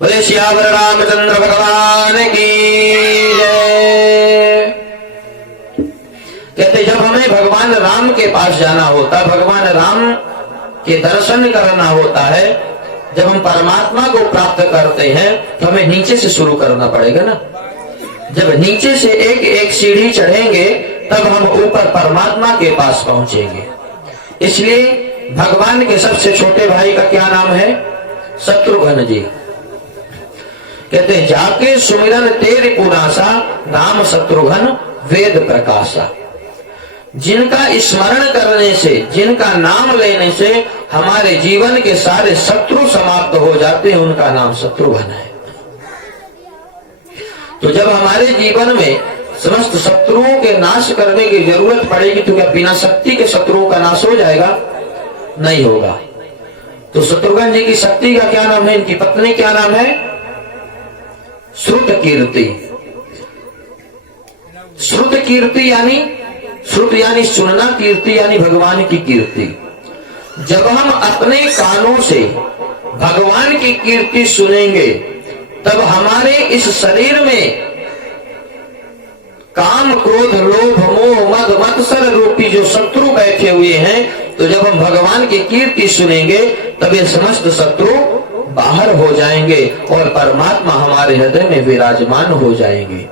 बोले श्यावर रामचंद्र भगवान की जय। कहते जब हमें भगवान राम के पास जाना होता, भगवान राम के दर्शन करना होता है, जब हम परमात्मा को प्राप्त करते हैं तो हमें नीचे से शुरू करना पड़ेगा ना। जब नीचे से एक एक सीढ़ी चढ़ेंगे तब हम ऊपर परमात्मा के पास पहुंचेंगे। इसलिए भगवान के सबसे छोटे भाई का क्या नाम है? शत्रुघ्न जी। कहते हैं जाके सुमिरन तेरे पुनासा, नाम शत्रुघ्न वेद प्रकाशा। जिनका स्मरण करने से, जिनका नाम लेने से हमारे जीवन के सारे शत्रु समाप्त हो जाते हैं, उनका नाम शत्रुघ्न है। तो जब हमारे जीवन में समस्त शत्रुओं के नाश करने की जरूरत पड़ेगी तो क्या बिना शक्ति के शत्रुओं का नाश हो जाएगा? नहीं होगा। तो शत्रुघ्न जी की शक्ति का क्या नाम है? इनकी पत्नी क्या नाम है? श्रुत कीर्ति। श्रुत कीर्ति यानी, श्रुत यानी सुनना, कीर्ति यानी भगवान की कीर्ति। जब हम अपने कानों से भगवान की कीर्ति सुनेंगे तब हमारे इस शरीर में काम, क्रोध, लोभ, मोह, मद, मत्सर रूपी जो शत्रु बैठे हुए हैं, तो जब हम भगवान की कीर्ति सुनेंगे तब ये समस्त शत्रु बाहर हो जाएंगे और परमात्मा हमारे हृदय में विराजमान हो जाएंगे।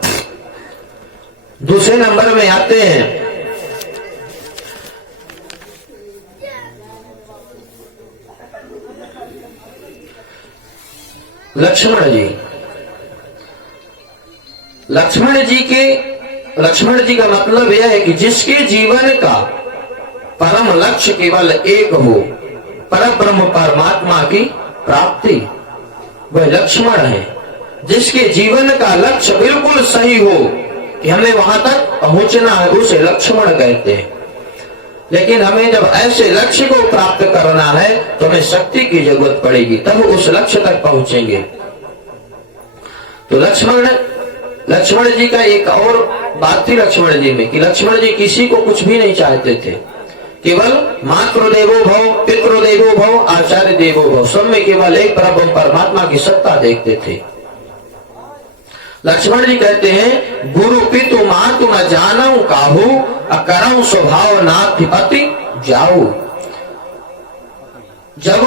दूसरे नंबर में आते हैं लक्ष्मण जी। लक्ष्मण जी का मतलब यह है कि जिसके जीवन का परम लक्ष्य केवल एक हो, परब्रह्म परमात्मा की प्राप्ति, वह लक्ष्मण है। जिसके जीवन का लक्ष्य बिल्कुल सही हो कि हमें वहां तक पहुंचना है, उसे लक्ष्मण कहते हैं। लेकिन हमें जब ऐसे लक्ष्य को प्राप्त करना है तो हमें शक्ति की जरूरत पड़ेगी, तब उस लक्ष्य तक पहुंचेंगे। तो लक्ष्मण जी का एक और बात थी लक्ष्मण जी में कि लक्ष्मण जी किसी को कुछ भी नहीं चाहते थे, केवल मातृदेवो भव, पितृदेवो भव, आचार्य देवो भव, सब में केवल एक परमात्मा की सत्ता देखते थे। लक्ष्मण जी कहते हैं गुरु पितु मातु न जानऊ काहू, अकरऊ स्वभाव नाथिपति जाऊ। जब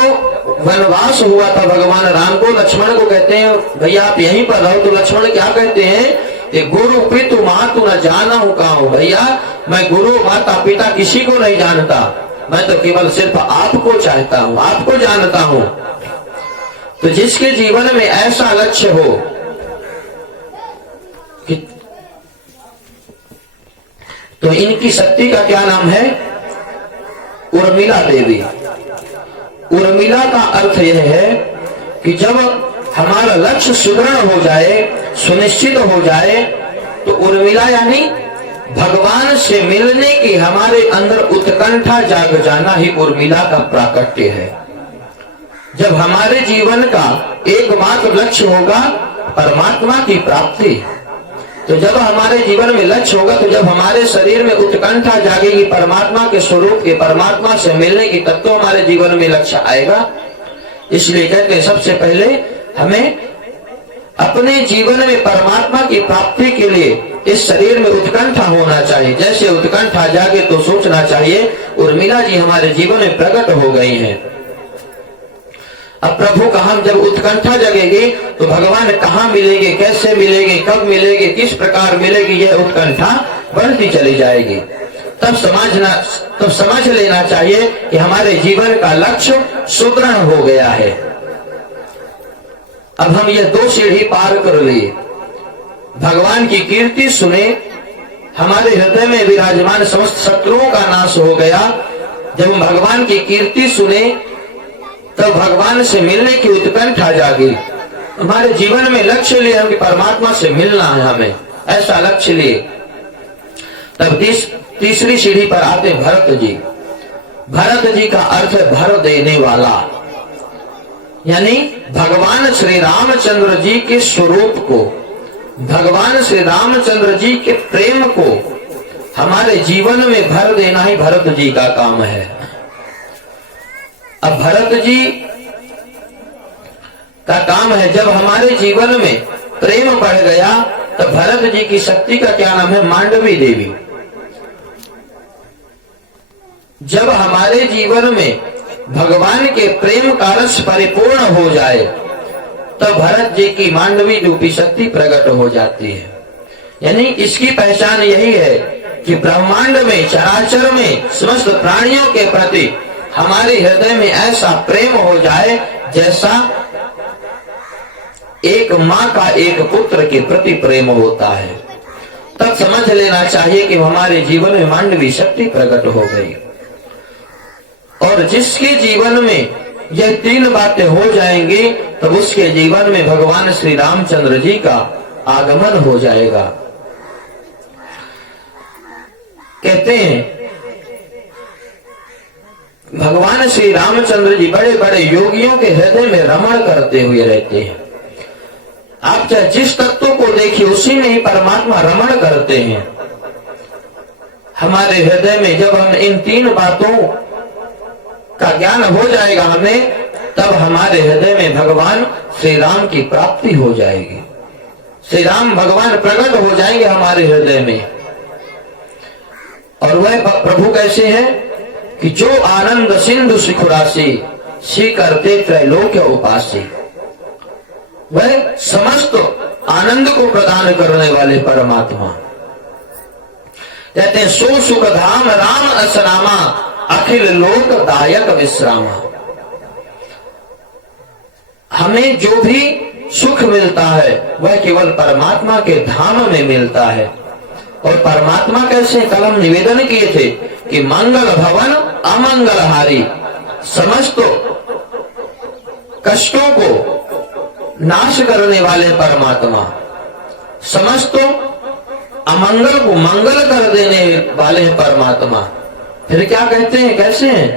वनवास हुआ था भगवान राम को, लक्ष्मण को कहते हैं भैया आप यहीं पर रहो। तो लक्ष्मण क्या कहते हैं कि गुरु पितु मातु न जानऊ काहू, भैया मैं गुरु माता पिता किसी को नहीं जानता, मैं तो केवल सिर्फ आपको चाहता हूं, आपको जानता हूं। तो जिसके जीवन में ऐसा लक्ष्य हो तो इनकी शक्ति का क्या नाम है? उर्मिला देवी। उर्मिला का अर्थ यह है कि जब हमारा लक्ष्य सुदृढ़ हो जाए, सुनिश्चित हो जाए, तो उर्मिला यानी भगवान से मिलने की हमारे अंदर उत्कंठा जाग जाना ही उर्मिला का प्राकट्य है। जब हमारे जीवन का एकमात्र लक्ष्य होगा परमात्मा की प्राप्ति, तो जब हमारे जीवन में लक्ष्य होगा, तो जब हमारे शरीर में उत्कंठा जागेगी परमात्मा के स्वरूप के, परमात्मा से मिलने की, तब तो हमारे जीवन में लक्ष्य आएगा। इसलिए कहते हैं सबसे पहले हमें अपने जीवन में परमात्मा की प्राप्ति के लिए इस शरीर में उत्कंठा होना चाहिए। जैसे उत्कंठा जागे तो सोचना चाहिए उर्मिला जी हमारे जीवन में प्रकट हो गई हैं। अब प्रभु का हम जब उत्कंठा जगेगी तो भगवान कहाँ मिलेंगे, कैसे मिलेंगे, कब मिलेंगे, किस प्रकार मिलेगी, यह उत्कंठा बढ़ती चली जाएगी। तब समझ लेना चाहिए कि हमारे जीवन का लक्ष्य सुदृढ़ हो गया है। अब हम ये 2 सीढ़ी पार कर लिए, भगवान की कीर्ति सुने, हमारे हृदय में विराजमान समस्त शत्रुओं का नाश हो गया। जब हम भगवान की कीर्ति सुने तब भगवान से मिलने की उत्कंठा जागी। हमारे जीवन में लक्ष्य लिए हम कि परमात्मा से मिलना है, हमें ऐसा लक्ष्य लिए। तब तीसरी सीढ़ी पर आते भरत जी। भरत जी का अर्थ है भर देने वाला, यानी भगवान श्री रामचंद्र जी के स्वरूप को, भगवान श्री रामचंद्र जी के प्रेम को हमारे जीवन में भर देना ही भरत जी का काम है। अब भरत जी का काम है। जब हमारे जीवन में प्रेम बढ़ गया तो भरत जी की शक्ति का क्या नाम है? मांडवी देवी। जब हमारे जीवन में भगवान के प्रेम का रस परिपूर्ण हो जाए तो भरत जी की मांडवी रूपी शक्ति प्रकट हो जाती है। यानी इसकी पहचान यही है कि ब्रह्मांड में, चराचर में, समस्त प्राणियों के प्रति हमारे हृदय में ऐसा प्रेम हो जाए जैसा एक माँ का एक पुत्र के प्रति प्रेम होता है। तब समझ लेना चाहिए कि हमारे जीवन में मांडवी शक्ति प्रकट हो गई। और जिसके जीवन में यह तीन बातें हो जाएंगी तब उसके जीवन में भगवान श्री रामचंद्र जी का आगमन हो जाएगा। कहते हैं भगवान श्री रामचंद्र जी बड़े बड़े योगियों के हृदय में रमण करते हुए रहते हैं। आप चाहे जिस तत्व को देखिए उसी में ही परमात्मा रमण करते हैं। हमारे हृदय में जब हम इन तीन बातों का ज्ञान हो जाएगा हमें, तब हमारे हृदय में भगवान श्री राम की प्राप्ति हो जाएगी। श्री राम भगवान प्रकट हो जाएंगे हमारे हृदय में। और वह प्रभु कैसे हैं कि जो आनंद सिंधु सिखुरासी, सी करते त्रैलोक्य उपासी। वह समस्त आनंद को प्रदान करने वाले परमात्मा। कहते हैं सो सुख धाम राम असनामा, अखिल लोक दायक विश्रामा। हमें जो भी सुख मिलता है वह केवल परमात्मा के धाम में मिलता है। और परमात्मा कैसे? कल हम निवेदन किए थे कि मंगल भवन अमंगल हारी, समस्त कष्टों को नाश करने वाले परमात्मा, समस्त अमंगल को मंगल कर देने वाले परमात्मा। फिर क्या कहते हैं? कैसे हैं?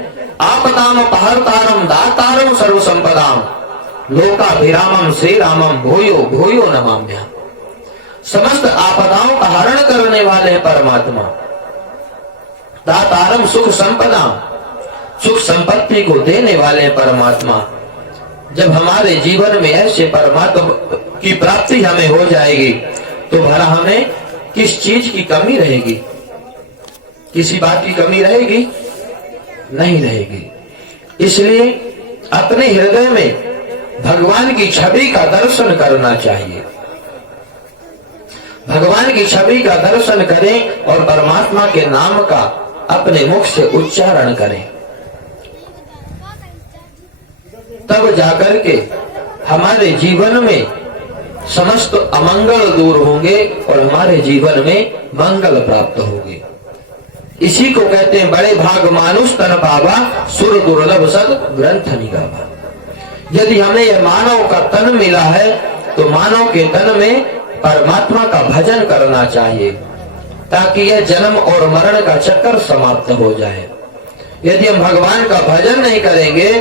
आपदाम पहरतारम दातारम सर्व संपदाम, लोकाभिरामम श्री रामम भूयो भूयो नमाम्यहम्। समस्त आपदाओं का हरण करने वाले परमात्मा, दातारम सुख संपदा, सुख संपत्ति को देने वाले परमात्मा। जब हमारे जीवन में ऐसे परमात्मा की प्राप्ति हमें हो जाएगी तो भला हमें किस चीज की कमी रहेगी? किसी बात की कमी रहेगी? नहीं रहेगी। इसलिए अपने हृदय में भगवान की छवि का दर्शन करना चाहिए। भगवान की छवि का दर्शन करें और परमात्मा के नाम का अपने मुख से उच्चारण करें, तब जाकर के हमारे जीवन में समस्त अमंगल दूर होंगे और हमारे जीवन में मंगल प्राप्त होगी। इसी को कहते हैं बड़े भाग मानुष तन पावा, सुर दुर्लभ सद ग्रंथ निगावा। यदि हमें यह मानव का तन मिला है तो मानव के तन में परमात्मा का भजन करना चाहिए ताकि यह जन्म और मरण का चक्कर समाप्त हो जाए। यदि हम भगवान का भजन नहीं करेंगे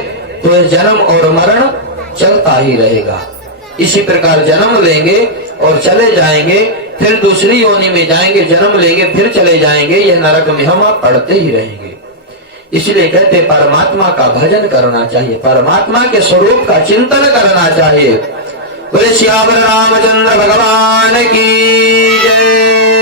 तो यह जन्म और मरण चलता ही रहेगा। इसी प्रकार जन्म लेंगे और चले जाएंगे, फिर दूसरी योनि में जाएंगे, जन्म लेंगे, फिर चले जाएंगे, यह नरक में हम पढ़ते ही रहेंगे। इसलिए कहते परमात्मा का भजन करना चाहिए, परमात्मा के स्वरूप का चिंतन करना चाहिए। बोले श्याम रामचंद्र भगवान की जय।